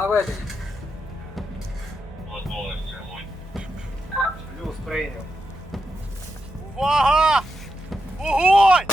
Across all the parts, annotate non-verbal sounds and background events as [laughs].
Наведення. Плюс прийняв. Увага! Огонь!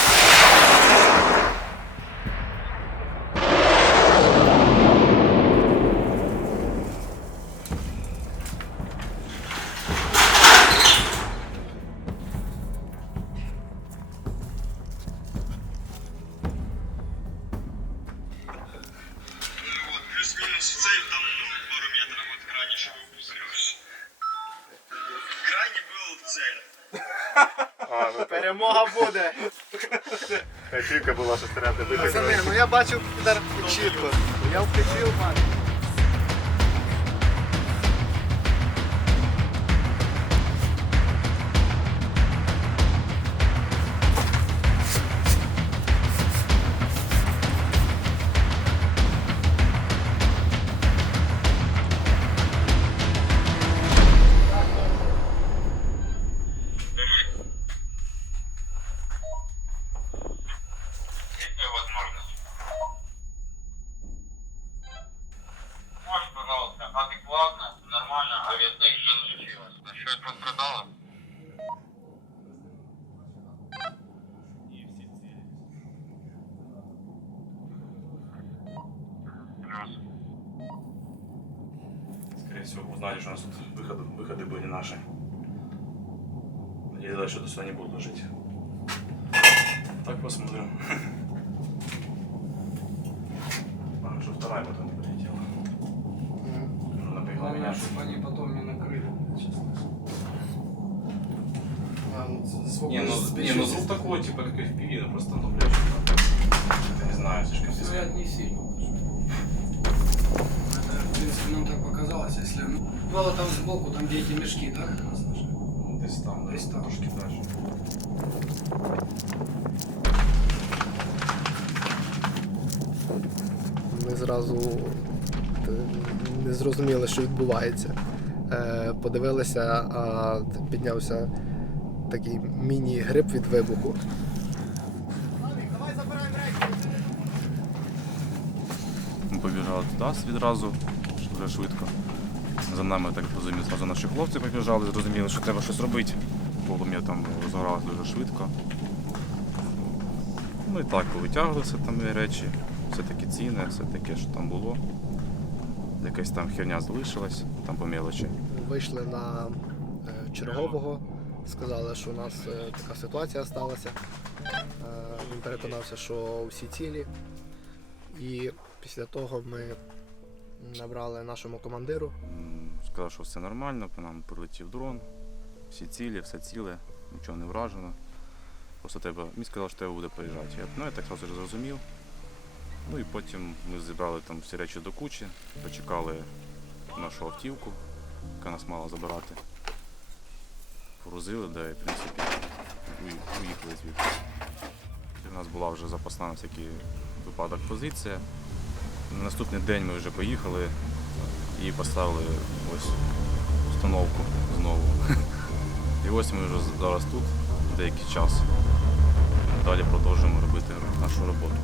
Перемога буде. Кілька була, що треба. Пацани, ну я бачив удар чітко. Я включив, бачу. Всего, узнали, что у нас тут выходы, выходы были наши. Надеялись, что сюда не будут ложить. Так посмотрим. [laughs] А, что вторая потом не полетела. Она бегала меня. чтобы они потом не накрыли. Не, ну, не, ну звук такой, типа как FPV, ну просто, ну, блядь, что-то, я не знаю, слишком близко. не сильно. Показалось, если... ну, Было там сбоку, там где эти мешки, да, как раз наши? Десь там, да, Десь там. трошки дальше. Ми зразу е, не зрозуміли, що відбувається. Е, Подивилися, а піднявся такий міні-гриб від вибуху. Ми побіжали туди відразу, дуже швидко. За нами, так розумію, зразу наші хлопці побіжали, зрозуміли, що треба щось робити. Полум'я там розгоралось дуже швидко. Ну і так, повитягували все там речі, все таки цінне, все таке, що там було. Якась там херня залишилась, там по мелочі. Вийшли на е, чергового, сказали, що у нас е, така ситуація сталася. Е, Він переконався, що всі цілі. І після того ми набрали нашому командиру. Сказав, що все нормально, по нам прилетів дрон, всі цілі, все ціле, нічого не вражено. Просто треба, мені сказав, що треба буде приїжджати. Ну, я так одразу зрозумів. Ну і потім ми зібрали там всі речі до кучі, почекали нашу автівку, яка нас мала забирати. Погрузили, де, в принципі, уїхали звідти. І в нас була вже запасна на всякий випадок позиція. На наступний день ми вже поїхали і поставили ось установку знову. [laughs] І ось ми вже зараз тут деякий час. Далі продовжуємо робити нашу роботу.